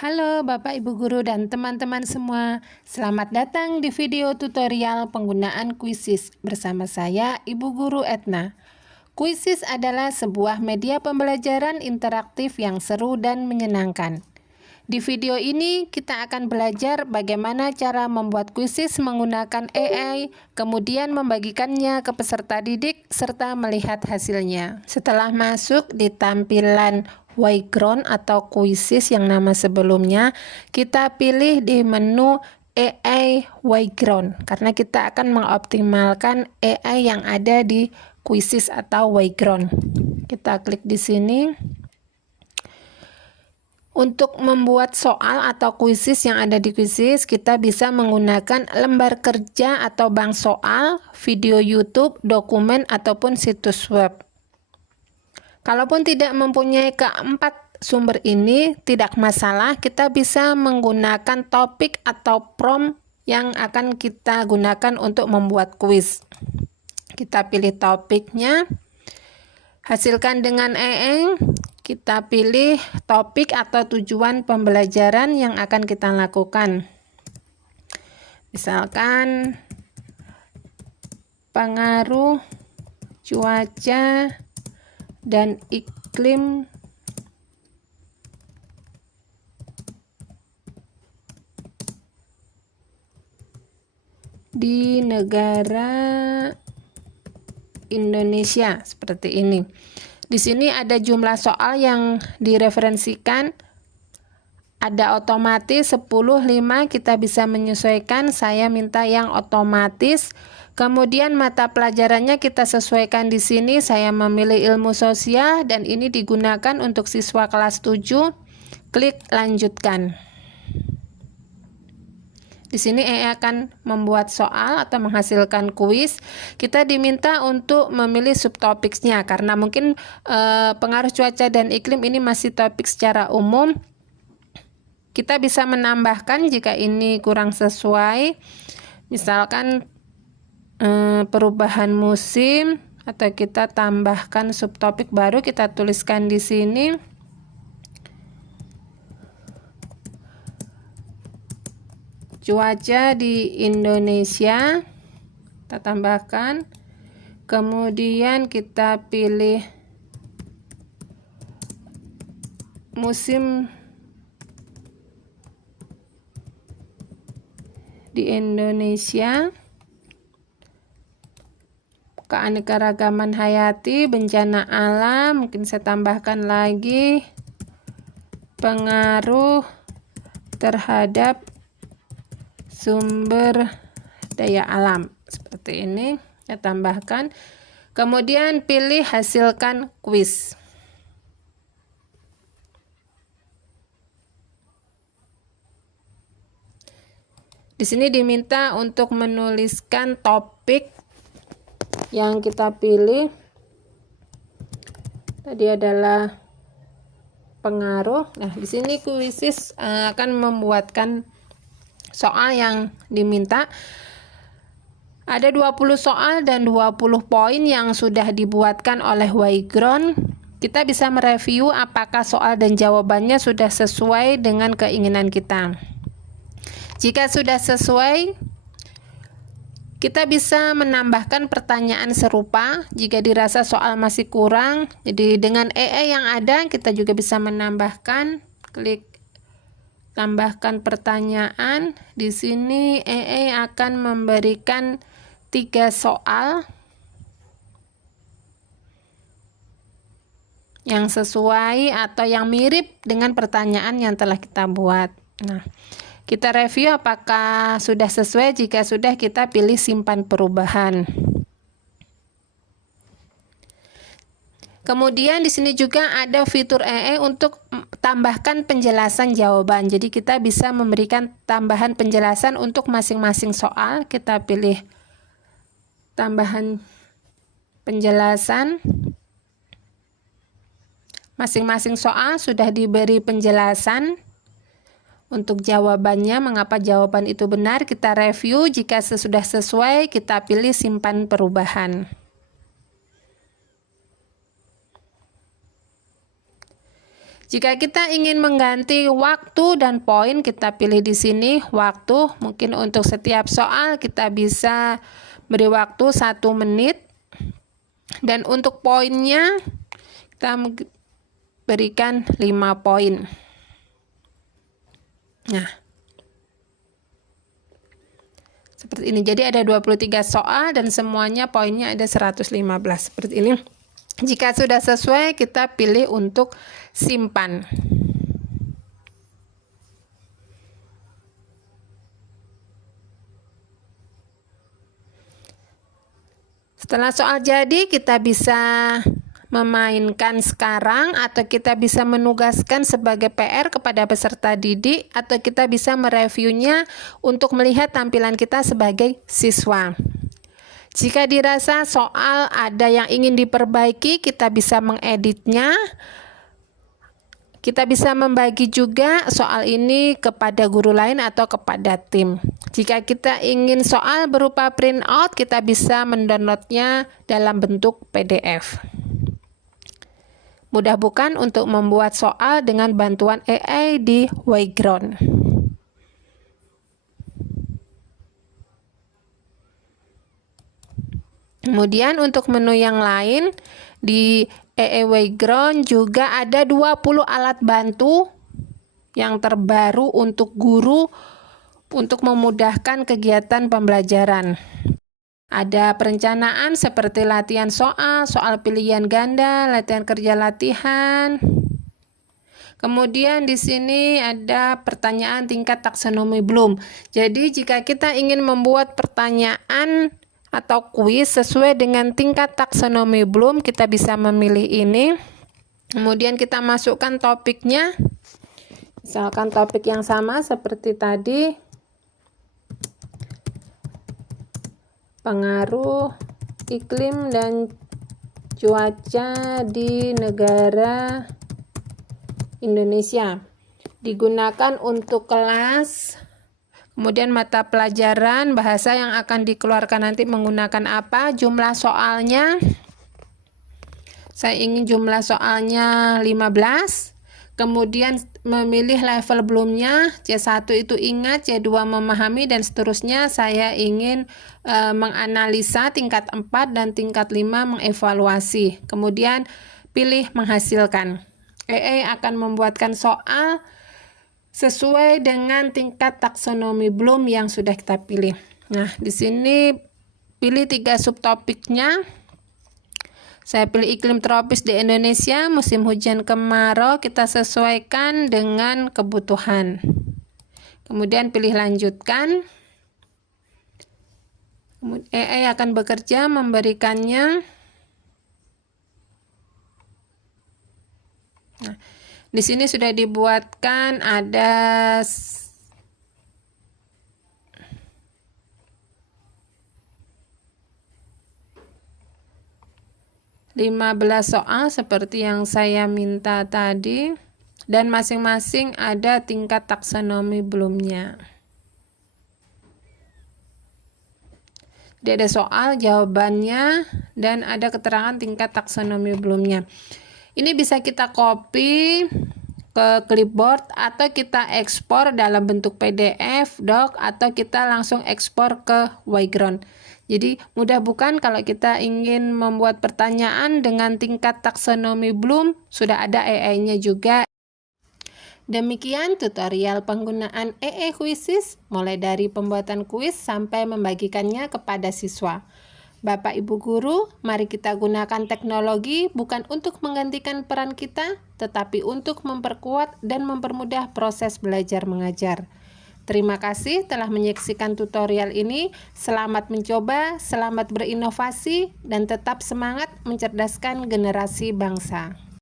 Halo Bapak Ibu Guru dan teman-teman semua, selamat datang di video tutorial penggunaan Quizizz bersama saya Ibu Guru Etna. Quizizz adalah sebuah media pembelajaran interaktif yang seru dan menyenangkan. Di video ini kita akan belajar bagaimana cara membuat Quizizz menggunakan AI, kemudian membagikannya ke peserta didik serta melihat hasilnya. Setelah masuk di tampilan Playground atau Quizizz yang nama sebelumnya, kita pilih di menu AI Playground karena kita akan mengoptimalkan AI yang ada di Quizizz atau Playground. Kita klik di sini. Untuk membuat soal atau Quizizz yang ada di Quizizz, kita bisa menggunakan lembar kerja atau bank soal, video YouTube, dokumen, ataupun situs web. Kalaupun tidak mempunyai keempat sumber ini, tidak masalah, kita bisa menggunakan topik atau prompt yang akan kita gunakan untuk membuat kuis. Kita pilih topiknya, hasilkan dengan AI. Kita pilih topik atau tujuan pembelajaran yang akan kita lakukan. Misalkan pengaruh cuaca dan iklim di negara Indonesia, seperti ini. Di sini ada jumlah soal yang direferensikan, ada otomatis 10, 5, kita bisa menyesuaikan, saya minta yang otomatis. Kemudian mata pelajarannya kita sesuaikan di sini, saya memilih ilmu sosial dan ini digunakan untuk siswa kelas 7. Klik lanjutkan. Di sini AI akan membuat soal atau menghasilkan kuis. Kita diminta untuk memilih subtopiknya karena mungkin pengaruh cuaca dan iklim ini masih topik secara umum. Kita bisa menambahkan jika ini kurang sesuai. Misalkan perubahan musim, atau kita tambahkan subtopik baru, kita tuliskan di sini. Cuaca di Indonesia, kita tambahkan, kemudian kita pilih musim di Indonesia, keanekaragaman hayati, bencana alam, mungkin saya tambahkan lagi pengaruh terhadap sumber daya alam, seperti ini saya tambahkan. Kemudian pilih hasilkan kuis. Di sini diminta untuk menuliskan topik yang kita pilih. Tadi adalah pengaruh. Nah, di sini Quizizz akan membuatkan soal yang diminta. Ada 20 soal dan 20 poin yang sudah dibuatkan oleh Playground. Kita bisa mereview apakah soal dan jawabannya sudah sesuai dengan keinginan kita. Jika sudah sesuai, kita bisa menambahkan pertanyaan serupa jika dirasa soal masih kurang. Jadi dengan AI yang ada, kita juga bisa menambahkan. Klik tambahkan pertanyaan. Di sini AI akan memberikan 3 soal yang sesuai atau yang mirip dengan pertanyaan yang telah kita buat. Nah, kita review apakah sudah sesuai. Jika sudah, kita pilih simpan perubahan. Kemudian di sini juga ada fitur AI untuk tambahkan penjelasan jawaban. Jadi kita bisa memberikan tambahan penjelasan untuk masing-masing soal. Kita pilih tambahan penjelasan. Masing-masing soal sudah diberi penjelasan untuk jawabannya, mengapa jawaban itu benar. Kita review, jika sudah sesuai kita pilih simpan perubahan. Jika kita ingin mengganti waktu dan poin, kita pilih di sini waktu. Mungkin untuk setiap soal kita bisa beri waktu 1 menit. Dan untuk poinnya kita berikan 5 poin. Nah, seperti ini. Jadi ada 23 soal dan semuanya poinnya ada 115. Seperti ini. Jika sudah sesuai, kita pilih untuk simpan. Setelah soal jadi, kita bisa memainkan sekarang, atau kita bisa menugaskan sebagai PR kepada peserta didik, atau kita bisa mereviewnya untuk melihat tampilan kita sebagai siswa. Jika dirasa soal ada yang ingin diperbaiki, kita bisa mengeditnya. Kita bisa membagi juga soal ini kepada guru lain atau kepada tim. Jika kita ingin soal berupa printout, kita bisa mendownloadnya dalam bentuk PDF. Mudah bukan untuk membuat soal dengan bantuan AI di Wayground. Kemudian untuk menu yang lain di AI Wayground juga ada 20 alat bantu yang terbaru untuk guru untuk memudahkan kegiatan pembelajaran. Ada perencanaan seperti latihan soal, soal pilihan ganda, latihan kerja latihan. Kemudian di sini ada pertanyaan tingkat taksonomi Bloom. Jadi jika kita ingin membuat pertanyaan atau kuis sesuai dengan tingkat taksonomi Bloom, kita bisa memilih ini. Kemudian kita masukkan topiknya. Misalkan topik yang sama seperti tadi. Pengaruh iklim dan cuaca di negara Indonesia. Digunakan untuk kelas. Kemudian mata pelajaran, bahasa yang akan dikeluarkan nanti menggunakan apa, jumlah soalnya. Saya ingin jumlah soalnya 15. Kemudian memilih level Bloom-nya, C1 itu ingat, C2 memahami, dan seterusnya. Saya ingin menganalisa tingkat 4 dan tingkat 5 mengevaluasi. Kemudian pilih menghasilkan. AI akan membuatkan soal sesuai dengan tingkat taksonomi Bloom yang sudah kita pilih. Nah, di sini pilih 3 subtopiknya. Saya pilih iklim tropis di Indonesia, musim hujan kemarau, kita sesuaikan dengan kebutuhan. Kemudian pilih lanjutkan. AI akan bekerja memberikannya. Nah, di sini sudah dibuatkan ada 15 soal seperti yang saya minta tadi, dan masing-masing ada tingkat taksonomi Bloom-nya. Jadi ada soal, jawabannya, dan ada keterangan tingkat taksonomi Bloom-nya. Ini bisa kita copy ke clipboard atau kita ekspor dalam bentuk PDF, doc, atau kita langsung ekspor ke Wayground. Jadi mudah bukan kalau kita ingin membuat pertanyaan dengan tingkat taksonomi Bloom, sudah ada AI-nya juga. Demikian tutorial penggunaan AI Quizzes, mulai dari pembuatan kuis sampai membagikannya kepada siswa. Bapak Ibu Guru, mari kita gunakan teknologi bukan untuk menggantikan peran kita, tetapi untuk memperkuat dan mempermudah proses belajar mengajar. Terima kasih telah menyaksikan tutorial ini. Selamat mencoba, selamat berinovasi, dan tetap semangat mencerdaskan generasi bangsa.